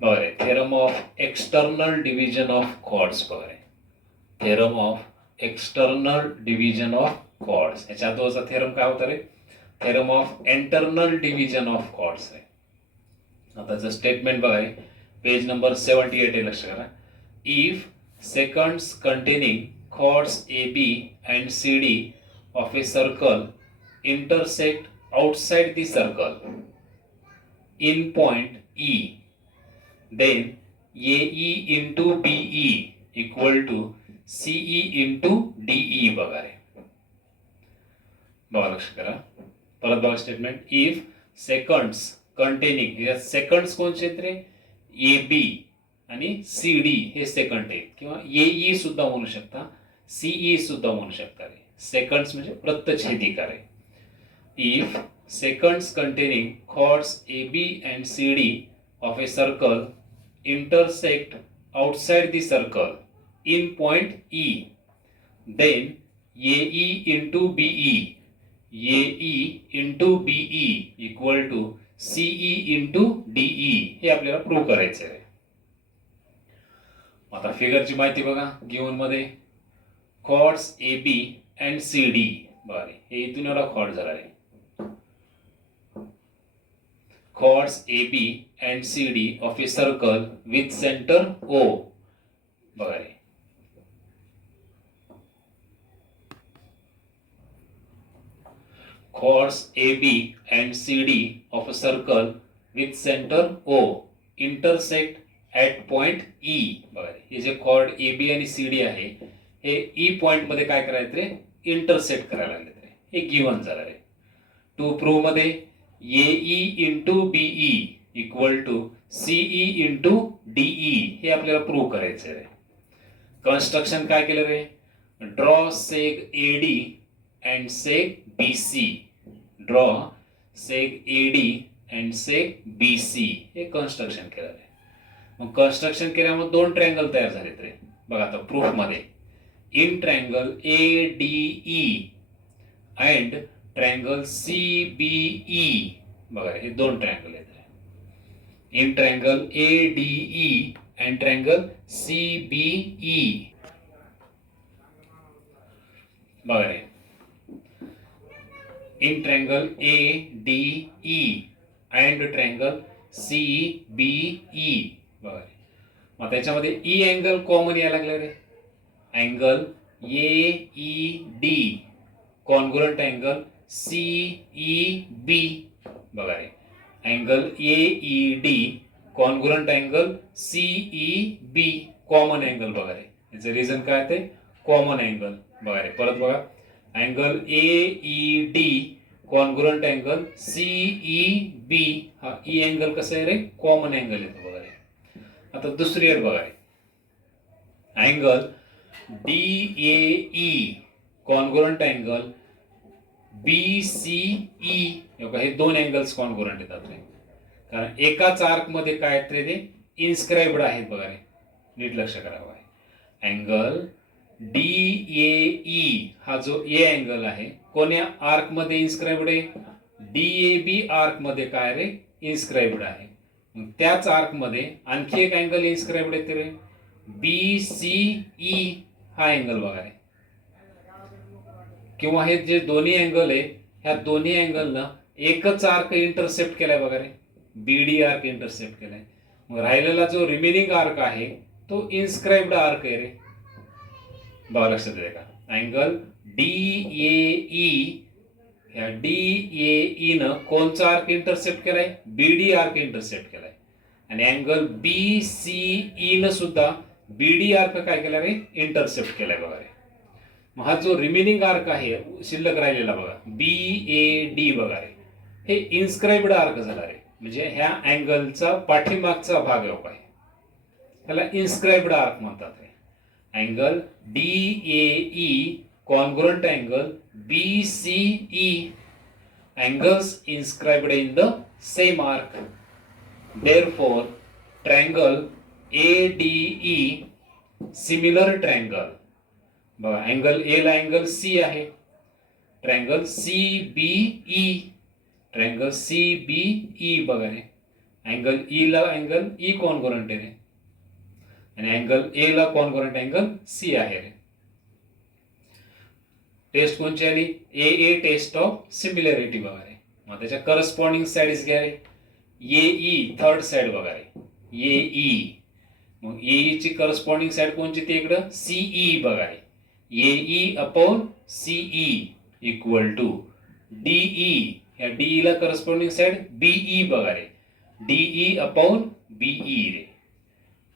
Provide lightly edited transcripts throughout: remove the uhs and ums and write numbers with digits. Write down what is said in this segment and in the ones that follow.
बघा रे, theorem of external division of chords. बघा रे, theorem of external division of chords. याच्या अगोदरचा थेरम काय होता रे? Theorem of internal division of chords आहे. आताचं स्टेटमेंट बघा रे, पेज नंबर 78 आहे, लक्ष करा. If secants containing chords AB and CD of a circle intersect outside the circle in point E, then AE into BE equal to CE into DE. बघा रे, बघा लक्ष करा, परत बघा स्टेटमेंट. इफ सेकंड्स कंटेनिंग, या सेकंड्स कोणचे आहेत रे? A B आणि सी डी हे सेकंड आहेत, किंवा ए सुद्धा म्हणू शकता, सीई सुद्धा म्हणू शकता रे. सेकंड्स म्हणजे प्रत्यछेदिका रे. If secants containing chords A B and C D of a circle intersect outside the circle in point E, then AE into BE, AE into BE equal to CE into DE हे आपल्याला prove करायचं आहे. आता फिगरची माहिती बघा given मध्ये. chords AB and CD. बघा हे इथून एवढा chord झाला आहे. chords AB and CD of a circle with center O. बघा रे, chords AB and CD of a circle with center O intersect at point E. बघा रे, हे जे chord AB आणि CD आहे हे E पॉइंट मध्ये काय करायचं रे? इंटरसेक्ट करायला लागले रे. हे गिवन झालं रे. टू प्रूव्ह मध्ये AE into BE equal to CE into DE हे आपल्याला प्रूव्ह करायचं रे. कन्स्ट्रक्शन काय केलं रे? Draw seg AD and seg BC. Draw seg AD and seg BC हे कन्स्ट्रक्शन केलं रे. मग कन्स्ट्रक्शन केल्यामुळे दोन ट्रायंगल तयार झालेत रे. बघा आता प्रूफ मध्ये, in triangle ADE and triangle CBE. बघा हे दोन ट्रायंगल आहेत. In triangle ADE and triangle CBE. बघा रे, in triangle ADE and triangle CBE. बघा रे, मग त्याच्यामध्ये ई अँगल कॉमन यायला लागला रे. Angle AED congruent angle CEB. बघा रे, angle AED congruent angle CEB common angle. बघा रे, याचं रिझन काय ते? Common angle. बघा रे, परत बघा, angle AED congruent angle CEB. हा ई अँगल कसं आहे रे? कॉमन अँगल येतो. बघा रे, आता दुसरी आहे बघा रे, angle DAE congruent angle BCE. हे दोन अँगल्स कॉन्ग्रुएंट येतात रे, कारण एकाच आर्क मध्ये काय आहेत रे? ते इन्स्क्राइब्ड आहेत. बघा रे, नीट लक्ष करावं. अँगल DAE हा जो ए अँगल आहे कोण्या आर्क मध्ये इन्स्क्राइब्ड आहे? DAB आर्क मध्ये काय रे? इन्स्क्राइब्ड आहे. मग त्याच आर्क मध्ये आणखी एक अँगल इन्स्क्राइब्ड येते रे, BCE हा अँगल. बघा रे, किंवा हे जे दोन्ही अँगल आहे ह्या दोन्ही अँगलनं एकच आर्क इंटरसेप्ट केलाय. बघा रे, BD आर्क इंटरसेप्ट केलाय. मग राहिलेला जो रिमेनिंग आर्क आहे तो इन्स्क्राइब्ड आर्क आहे रे. बघा लक्षात येते का? अँगल DAE, ह्या DAE न कोणचा आर्क इंटरसेप्ट केलाय? BD आर्क इंटरसेप्ट केलाय. आणि अँगल BCE न सुद्धा BD आर्क काय केला रे? इंटरसेप्ट केलाय. बघा रे, मग हा जो रिमेनिंग आर्क आहे शिल्लक राहिलेला बघा BAD. बघा रे, हे इन्स्क्राइब्ड आर्क झाला रे. म्हणजे ह्या अँगलचा पाठीमागचा भाग आहे काय, त्याला इन्स्क्राइब्ड आर्क म्हणतात रे. Angle DAE congruent angle BCE, angles inscribed in the same arc. Therefore, triangle ADE similar triangle. बघा अँगल ए ला अँगल सी आहे, ट्रायंगल CBE, ट्रायंगल CBE. बघा रे, अँगल ई ला अँगल ई कॉन्ग्रुएंट आहे रे, आणि अँगल ए ला congruent angle C आहे रे. टेस्ट कोणची आली? ए टेस्ट ऑफ सिमिलॅरिटी बघा रे. मग त्याच्या करस्पॉन्डिंग साइड्स घ्या रे. ए ई थर्ड साइड बघा रे, ए ई. मग ए ची करस्पॉन्डिंग साइड कोणची ते इकडं सीई बघा रे. A E upon CE equal to DE. या डीई ला करस्पॉन्डिंग साइड बीई बघा रे, डीई अपॉन बीई रे.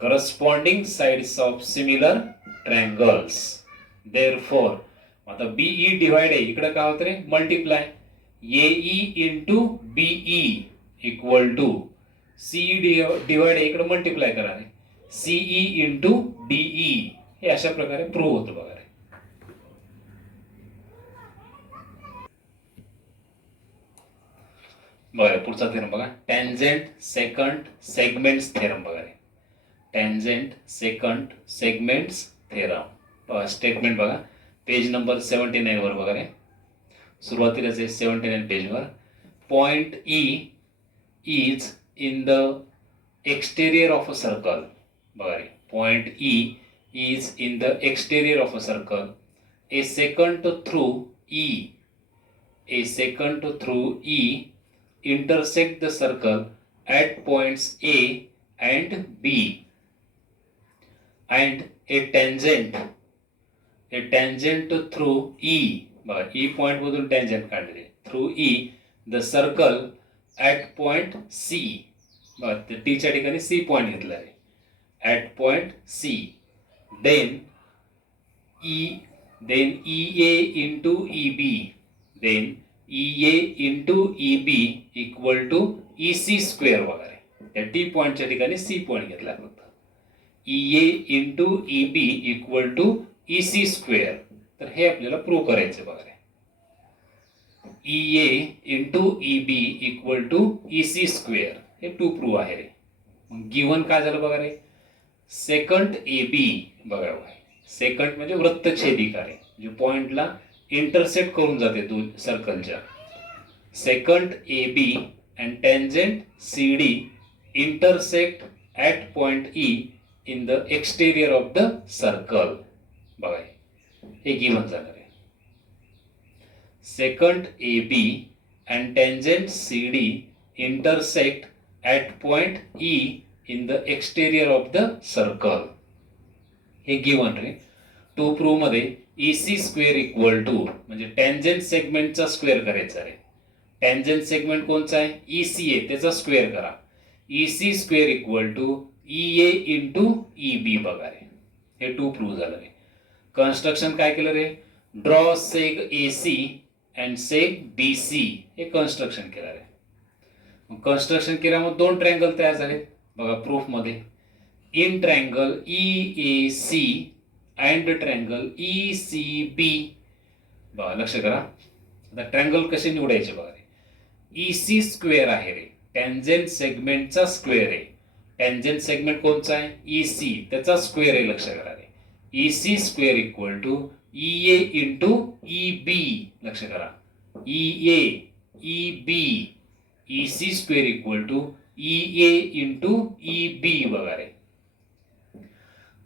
Corresponding sides of similar triangles. Therefore आता बीई डिवाइड आहे, इकडे काय होतं रे multiply. AE into BE equal to CE divide आहे, इकडे मल्टिप्लाय करा रे, सीई इंटू डीई. हे अशा प्रकारे प्रूव्ह होतं बघा रे. बघा पुढचा थेरम बघा, टॅन्जेंट सेकंड सेगमेंट्स थेरम बघा रे. Tangent secant segments theorem. Statement बघा पेज नंबर 79 वर बघा रे. सुरुवातीलाच आहे 79 पेजवर. Point E is in the exterior of a circle बघा रे. Point E is in the exterior of a circle. A secant through E intersect the circle at points A and B, and a tangent through E बघा E point मधून tangent काढले through E the circle at point C. बघा T च्या ठिकाणी C point घेतला आहे, at point C. then EA into EB, then EA into EB equal to EC square वगैरे. त्या टी पॉइंटच्या ठिकाणी सी पॉइंट घेतला फक्त. EA into EB equal to EC square. तर हे आपल्याला प्रूव्ह करायचं वगैरे. EA into EB equal to EC square हे टू प्रूव्ह आहे रे. गिवन काय झालं बघा रे, सेकंड AB बघा. सेकंड म्हणजे वृत्तछेदिका रे, जे पॉइंटला इंटरसेक्ट करून जाते दोन सर्कलच्या. Secant A B and tangent C D intersect at point E in the exterior of the circle बघा. हे गिवन झालं रे. Secant A B and tangent C D intersect at point E in the exterior of the circle. हे given रे. To prove मध्ये EC square equal to म्हणजे tangent सेगमेंटचा square करायचा रे. टॅन्जेंट सेगमेंट कोणचा आहे EC आहे, त्याचा स्क्वेअर करा. EC square equal to EA into EB बघा रे. हे टू प्रूव्ह झालं रे. कन्स्ट्रक्शन काय केलं रे, draw seg AC and seg BC हे कन्स्ट्रक्शन केलं रे. कन्स्ट्रक्शन केल्यामुळे दोन ट्रायंगल तयार झाले बघा प्रूफ मध्ये. In triangle EAC and triangle ECB बघा. लक्ष करा आता ट्रायंगल कसे निवडायचे बघा रे. EC स्क्वेअर आहे रे, टॅन्जेंट सेगमेंटचा स्क्वेअर आहे. टॅन्जेंट सेगमेंट कोणचा आहे EC, त्याचा स्क्वेअर आहे. लक्ष करा रे. EC square equal to EA into EB. लक्ष करा EA EB. EC square equal to EA into EB बघा रे.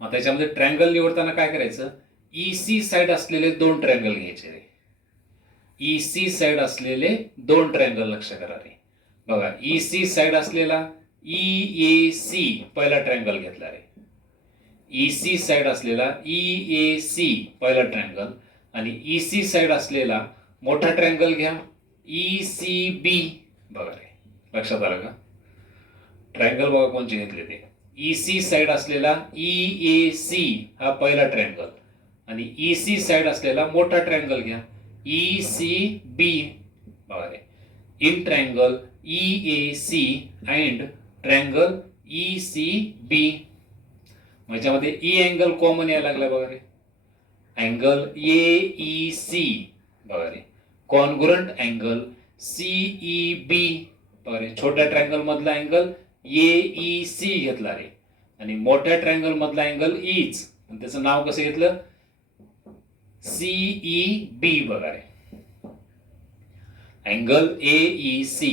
मग त्याच्यामध्ये ट्रायंगल निवडताना काय करायचं, EC साइड असलेले दोन ट्रायंगल घ्यायचे रे. EC साइड असलेले दोन ट्रायंगल लक्ष करा रे. बघा EC साइड असलेला EAC पहिला ट्रायंगल घेतला रे. EC साइड असलेला EAC पहिला ट्रायंगल, आणि EC साइड असलेला मोठा ट्रायंगल घ्या ECB बघा रे. लक्षात आलं का. ट्रायंगल बघा कोणचे घेतले ते. EC साइड असलेला EAC हा पहिला ट्रायंगल, आणि EC साइड असलेला मोठा ट्रायंगल घ्या ECB बघा रे. In triangle EAC and triangle ECB. याच्यामध्ये E अँगल कॉमन यायला लागला बघा रे. अँगल AEC बघा रे. कॉन्ग्रुएंट अँगल CEB बघा रे. छोट्या ट्रायंगल मधला अँगल AEC घेतला रे, आणि मोठ्या ट्रायंगल मधला अँगल ईच, त्याचं नाव कसं घेतलं CEB बघा रे. Angle AEC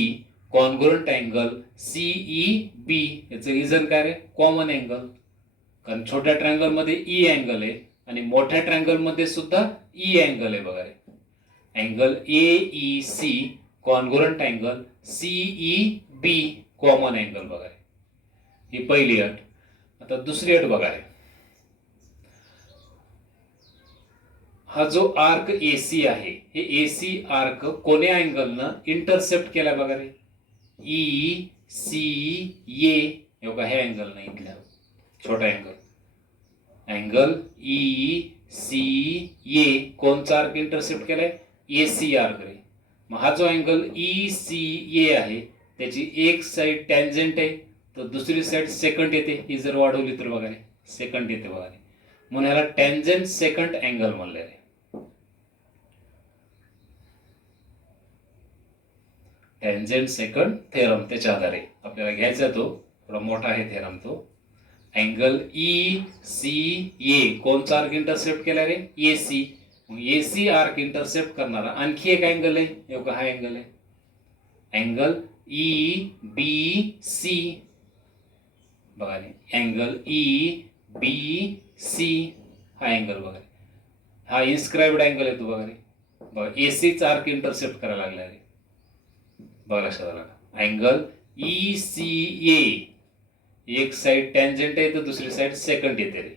congruent angle CE B. याचं रिझन काय रे? Common angle. कारण छोट्या ट्रायंगल मध्ये ई अँगल आहे आणि मोठ्या ट्रायंगल मध्ये सुद्धा ई अँगल आहे बघा रे. Angle A C congruent angle, CE B common angle बघा रे. ही पहिली अट. आता दुसरी अट बघा रे. हा जो आर्क एसी आहे, हे एसी आर्क कोण्या अँगलनं इंटरसेप्ट केला बघा रे? ई सी ए. हे अँगल नाही इथल्या छोटा angle. Angle E C A कोणचा आर्क इंटरसेप्ट केलाय? एसी आर्क रे. मग हा जो अँगल ई सी ए आहे त्याची एक साइड टॅन्जंट आहे तर दुसरी साइड सेकंड येते. ही जर वाढवली तर बघा रे सेकंड येते बघा रे. म्हणून ह्याला टॅन्जंट सेकंड अँगल म्हणले रे. टॅन्जंट सेकंड थेरम त्याच्या आधारे आपल्याला घ्यायचा तो थोडा मोठा आहे थेरम तो. अँगल ई सी ए कोणचा आर्क इंटरसेप्ट केला रे? एसी. एसी आर्क इंटरसेप्ट करणारा आणखी एक अँगल आहे. हा अँगल आहे अँगल ई बी सी बघा रे. अँगल ई बी सी हा अँगल बघा रे. हा इन्स्क्राइब्ड अँगल आहे तो बघा रे. बघा एसीचा आर्क इंटरसेप्ट करायला लागला रे. बघा लक्षात आला. अँगल ई सी ए एक साइड टॅन्जंट आहे तर दुसरी साइड सेकंड येते रे.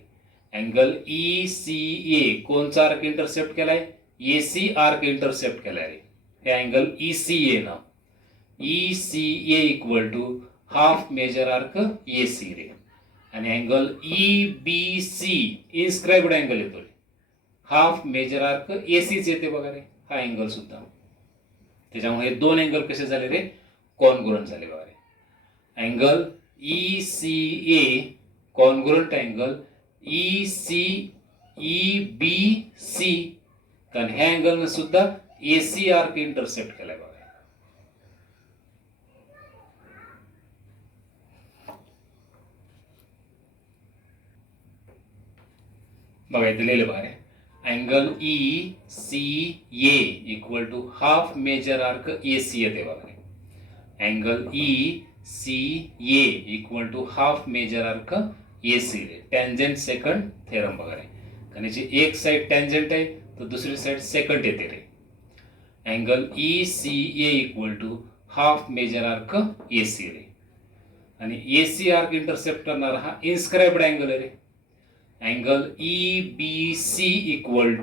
अँगल ई सी ए कोणचा आर्क इंटरसेप्ट केलाय? एसी आर्क इंटरसेप्ट केलाय रे. हे अँगल ई सी ए ना. E C A equal to half major arc A C रे. आणि angle E B C inscribed angle येतो रे. हाफ मेजर आर्क ए सीच येते बघा रे. हा अँगल सुद्धा. त्याच्यामुळे हे दोन अँगल कसे झाले रे? कॉन्ग्रुएंट झाले बघा रे. Angle E C A congruent angle E C E B C. कारण ह्या अँगलनं सुद्धा एसी आर्क इंटरसेप्ट केलाय बघा. बघा इथे लिहिलं बघा रे. Angle E C A equal to half major arc A C येते बघा रे. Angle E C A equal to half major arc A C रे. टॅन्जंट सेकंड थेरम बघा रे. कारण याची एक साइड टॅन्जंट आहे तर दुसरी साइड सेकंड येते रे. Angle E C A equal to half major arc A C रे. आणि ए सी आर्क इंटरसेप्ट करणारा हा इन्स्क्राइब्ड अँगल आहे रे. Angle E B C equal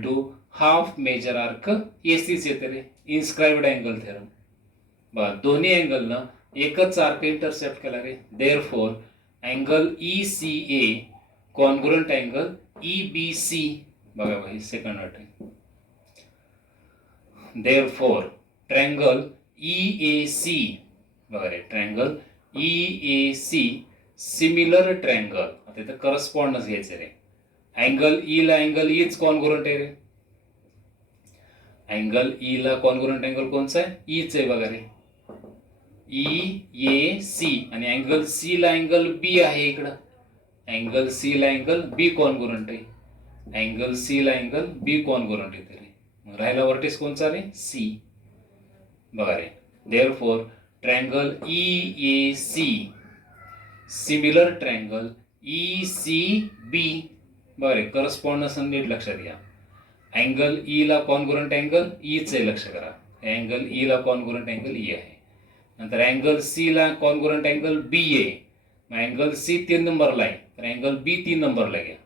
to half major arc A सीच येते रे. Inscribed angle theorem. बघा दोन्ही अँगलनं एकच आर्क इंटरसेप्ट केला रे. Therefore angle E C A congruent angle E B C. बघा भाई सेकंड अट आहे. Therefore triangle E A C बघा रे. Triangle E A C similar triangle. आता इथं करस्पॉन्डन्स घ्यायचे रे. अँगल ई ला अँगल ईच कॉन्ग्रुएंट आहे रे. अँगल ई ला कॉन्ग्रुएंट अँगल कोणचा आहे? ईच आहे बघा रे. E A C. आणि अँगल सी ला अँगल बी आहे इकडं. अँगल सी ला अँगल बी कॉन्ग्रुएंट आहे. अँगल सी ला अँगल बी कॉन्ग्रुएंट येते रे. मग राहिला वर्टेक्स कोणचा रे? सी बघा रे. Therefore triangle E A C similar triangle E C B. बरे करस्पॉन्डन्स नीट लक्षात घ्या. अँगल ई ला कॉन्ग्रुएंट अँगल ईच आहे लक्ष करा. अँगल ई ला कॉन्ग्रुएंट अँगल ई आहे. नंतर अँगल सी ला कॉन्ग्रुएंट अँगल बी आहे. मग अँगल सी 3 नंबरला आहे तर अँगल बी 3 नंबरला घ्या.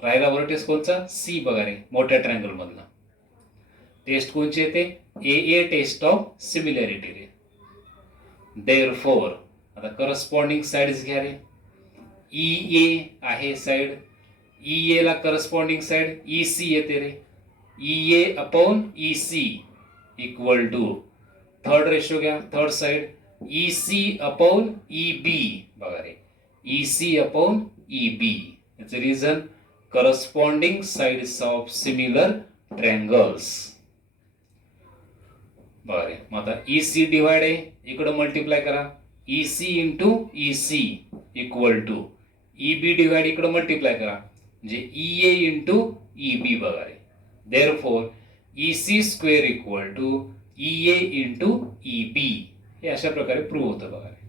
राहिला वर्टेक्स कोणचा? सी बघा रे. मोठ्या ट्रायंगल मधला टेस्ट कोणची येते? ए टेस्ट ऑफ सिमिलॅरिटी रे. देअरफॉर आता करस्पॉन्डिंग साइड्स घ्या रे. ई ए आहे साइड. ई ए ला करस्पॉन्डिंग साइड ई सी येते रे. E A upon E C equal to third ratio घ्या. Third side E C upon E B बघा रे. E C upon E B. याचं reason corresponding sides of similar triangles. बरे मग आता E C divide आहे इकडं मल्टिप्लाय करा. E C into E C equal to E B divide इकडं मल्टिप्लाय करा म्हणजे E A into E B बघा रे. Therefore E C square equal to E A into E B हे अशा प्रकारे प्रूव्ह होतं बघा रे.